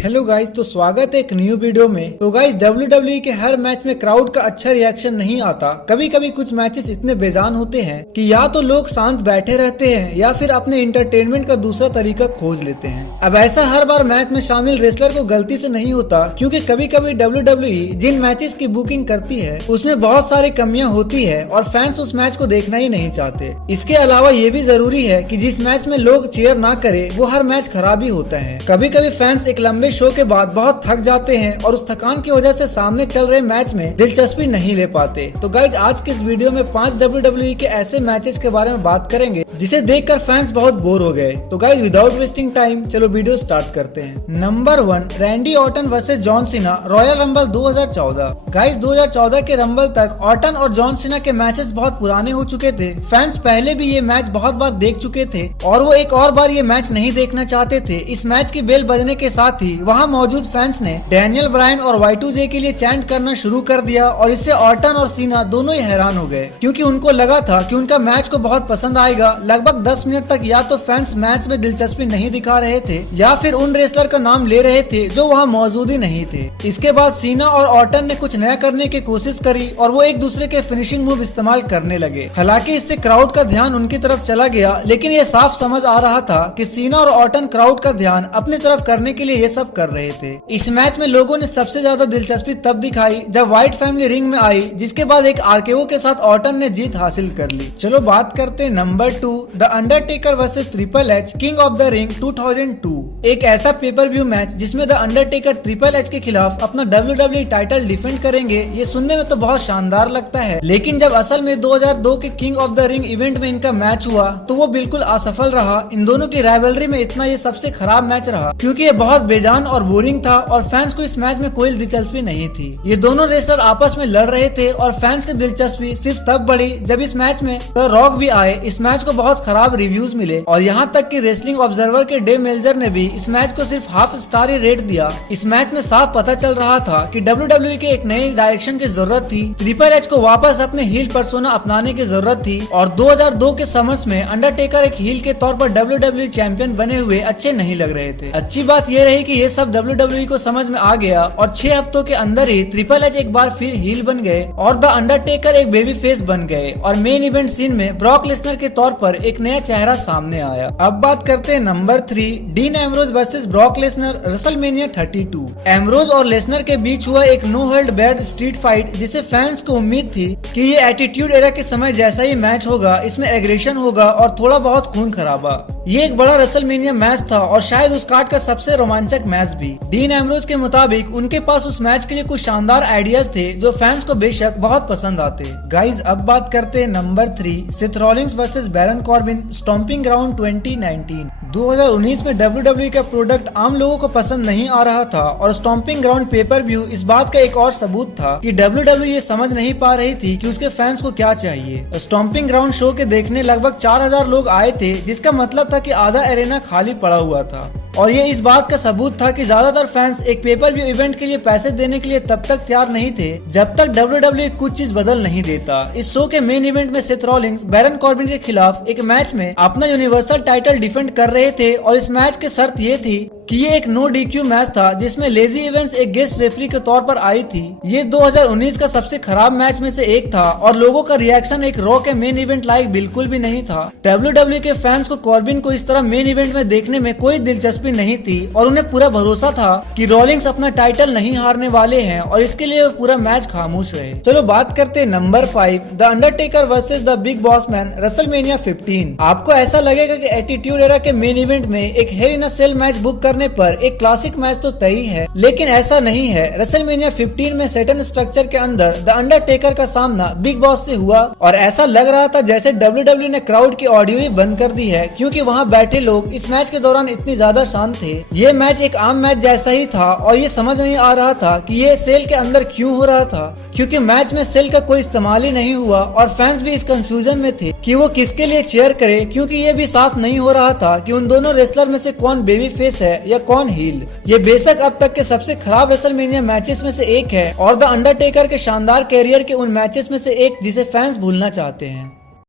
Hello guys, तो स्वागत है एक न्यू वीडियो में। तो गाइस, WWE के हर मैच में क्राउड का अच्छा रिएक्शन नहीं आता। कभी कभी कुछ मैचेस इतने बेजान होते हैं कि या तो लोग शांत बैठे रहते हैं या फिर अपने इंटरटेनमेंट का दूसरा तरीका खोज लेते हैं। अब ऐसा हर बार मैच में शामिल रेसलर को गलती से नहीं होता, क्योंकि कभी कभी WWE जिन मैचेस की बुकिंग करती है उसमें बहुत सारी कमियां होती है और फैंस उस मैच को देखना ही नहीं चाहते। इसके अलावा ये भी जरूरी है कि जिस मैच में लोग चीयर ना करे वो हर मैच खराब ही होता है। कभी कभी फैंस एक लंबे शो के बाद बहुत थक जाते हैं और उस थकान की वजह से सामने चल रहे मैच में दिलचस्पी नहीं ले पाते। तो गाइज, आज की इस वीडियो में 5 WWE के ऐसे मैचेस के बारे में बात करेंगे जिसे देखकर फैंस बहुत बोर हो गए। तो गाइज, विदाउट वेस्टिंग टाइम चलो वीडियो स्टार्ट करते हैं। Number 1, Randy Orton versus John Cena, royal rumble 2014। Guys, 2014 के रंबल तक ऑर्टन और जॉन सीना के मैचेस बहुत पुराने हो चुके थे। फैंस पहले भी ये मैच बहुत बार देख चुके थे और वो एक और बार ये मैच नहीं देखना चाहते थे। इस मैच की बेल बजने के साथ ही वहाँ मौजूद फैंस ने डैनियल ब्रायन और Y2J के लिए चैंट करना शुरू कर दिया और इससे ऑर्टन और सीना दोनों ही हैरान हो गए, क्योंकि उनको लगा था कि उनका मैच को बहुत पसंद आएगा। लगभग 10 मिनट तक या तो फैंस मैच में दिलचस्पी नहीं दिखा रहे थे या फिर उन रेसलर का नाम ले रहे थे जो वहाँ मौजूद ही नहीं थे। इसके बाद सीना और ऑर्टन ने कुछ नया करने की कोशिश करी और वो एक दूसरे के फिनिशिंग मूव इस्तेमाल करने लगे। हालांकि इससे क्राउड का ध्यान उनकी तरफ चला गया, लेकिन ये साफ समझ आ रहा था कि सीना और ऑर्टन क्राउड का ध्यान अपनी तरफ करने के लिए ये सब कर रहे थे। इस मैच में लोगों ने सबसे ज्यादा दिलचस्पी तब दिखाई जब व्हाइट फैमिली रिंग में आई, जिसके बाद एक RKO के साथ ऑर्टन ने जीत हासिल कर ली। चलो बात करते हैं number 2, the Undertaker versus triple H, king of the ring 2002। एक ऐसा पेपर व्यू मैच जिसमें द अंडरटेकर ट्रिपल एच के खिलाफ अपना WWE टाइटल डिफेंड करेंगे। ये सुनने में तो बहुत शानदार लगता है, लेकिन जब असल में 2002 के king of the ring event में इनका मैच हुआ तो वो बिल्कुल असफल रहा। इन दोनों की राइवलरी में इतना ये सबसे खराब मैच रहा, क्योंकि ये बहुत बेजान और बोरिंग था और फैंस को इस मैच में कोई दिलचस्पी नहीं थी। ये दोनों रेसलर आपस में लड़ रहे थे और फैंस की दिलचस्पी सिर्फ तब बढ़ी जब इस मैच में द रॉक भी आए। इस मैच को बहुत खराब रिव्यूज मिले और यहाँ तक कि रेसलिंग ऑब्जर्वर के डे मेल्जर ने भी इस मैच को सिर्फ हाफ स्टार ही रेट दिया। इस मैच में साफ पता चल रहा था कि WWE के एक नई डायरेक्शन की जरूरत थी। ट्रिपल एच को वापस अपने हील पर्सोना अपनाने की जरूरत थी और 2002 के समर्स में अंडरटेकर एक हील के तौर पर WWE चैंपियन बने हुए अच्छे नहीं लग रहे थे। अच्छी बात यह रही कि ये सब WWE को समझ में आ गया और 6 हफ्तों के अंदर ही ट्रिपल एच एक बार फिर हील बन गए और द अंडरटेकर एक बेबी फेस बन गए और मेन इवेंट सीन में ब्रॉक लेसनर के तौर पर एक नया चेहरा सामने आया। अब बात करते हैं number 3, dean Ambrose versus Brock Lesnar, WrestleMania 32। Ambrose और लेसनर के बीच हुआ एक नो होल्ड बैर्ड स्ट्रीट फाइट, जिसे फैंस को उम्मीद थी कि ये एटीट्यूड एरा के समय जैसा ही मैच होगा, इसमें एग्रेशन होगा और थोड़ा बहुत खून खराबा। ये एक बड़ा रेसलमेनिया मैच था और शायद उस कार्ड का सबसे रोमांचक मैच भी। डीन एम्ब्रोज के मुताबिक उनके पास उस मैच के लिए कुछ शानदार आइडियाज थे जो फैंस को बेशक बहुत पसंद आते। गाइज, अब बात करते हैं number 3, Seth Rollins versus Baron Corbin, Stomping Ground 2019। 2019 में WWE का प्रोडक्ट आम लोगों को पसंद नहीं आ रहा था और स्टॉम्पिंग ग्राउंड पेपर व्यू इस बात का एक और सबूत था कि WWE ये समझ नहीं पा रही थी कि उसके फैंस को क्या चाहिए। स्टॉम्पिंग ग्राउंड शो के देखने लगभग 4000 लोग आए थे, जिसका मतलब था कि आधा एरेना खाली पड़ा हुआ था और ये इस बात का सबूत था कि ज्यादातर फैंस एक पेपर व्यू इवेंट के लिए पैसे देने के लिए तब तक तैयार नहीं थे जब तक WWE कुछ चीज बदल नहीं देता। इस शो के मेन इवेंट में सेथ रॉलिंस बैरन कॉर्बिन के खिलाफ एक मैच में अपना यूनिवर्सल टाइटल डिफेंड कर रहे थे और इस मैच की शर्त ये थी कि ये एक नो DQ मैच था जिसमें लेजी इवेंट्स एक गेस्ट रेफरी के तौर पर आई थी। ये 2019 का सबसे खराब मैच में से एक था और लोगों का रिएक्शन एक रॉ के मेन इवेंट लायक बिल्कुल भी नहीं था। WWE के फैंस को कॉर्बिन को इस तरह मेन इवेंट में देखने में कोई दिलचस्पी नहीं थी और उन्हें पूरा भरोसा था कि रॉलिंस अपना टाइटल नहीं हारने वाले हैं और इसके लिए पूरा मैच खामोश रहे। चलो बात करते हैं number 5, the Undertaker versus the big boss man, WrestleMania 15। आपको ऐसा लगेगा कि एटीट्यूड एरा के मेन इवेंट में एक हेल इन अ सेल मैच बुक करने पर एक क्लासिक मैच तो तय है, लेकिन ऐसा नहीं है। रेसलमेनिया 15 में सेटन स्ट्रक्चर के अंदर द अंडरटेकर का सामना बिग बॉस से हुआ और ऐसा लग रहा था जैसे WWE ने क्राउड की ऑडियो ही बंद कर दी है, क्योंकि वहाँ बैठे लोग इस मैच के दौरान इतनी ज्यादा शांत थे। ये मैच एक आम मैच जैसा ही था और ये समझ नहीं आ रहा था कि ये सेल के अंदर क्यों हो रहा था, क्योंकि मैच में सेल का कोई इस्तेमाल ही नहीं हुआ और फैंस भी इस कंफ्यूजन में थे कि वो किसके लिए चीयर करे, क्योंकि ये भी साफ नहीं हो रहा था कि उन दोनों रेसलर में से कौन बेबी फेस है या कौन हील। ये बेशक अब तक के सबसे खराब रेसलमेनिया मैचेस में से एक है और द अंडरटेकर के शानदार कैरियर के उन मैचेस में से एक जिसे फैंस भूलना चाहते हैं।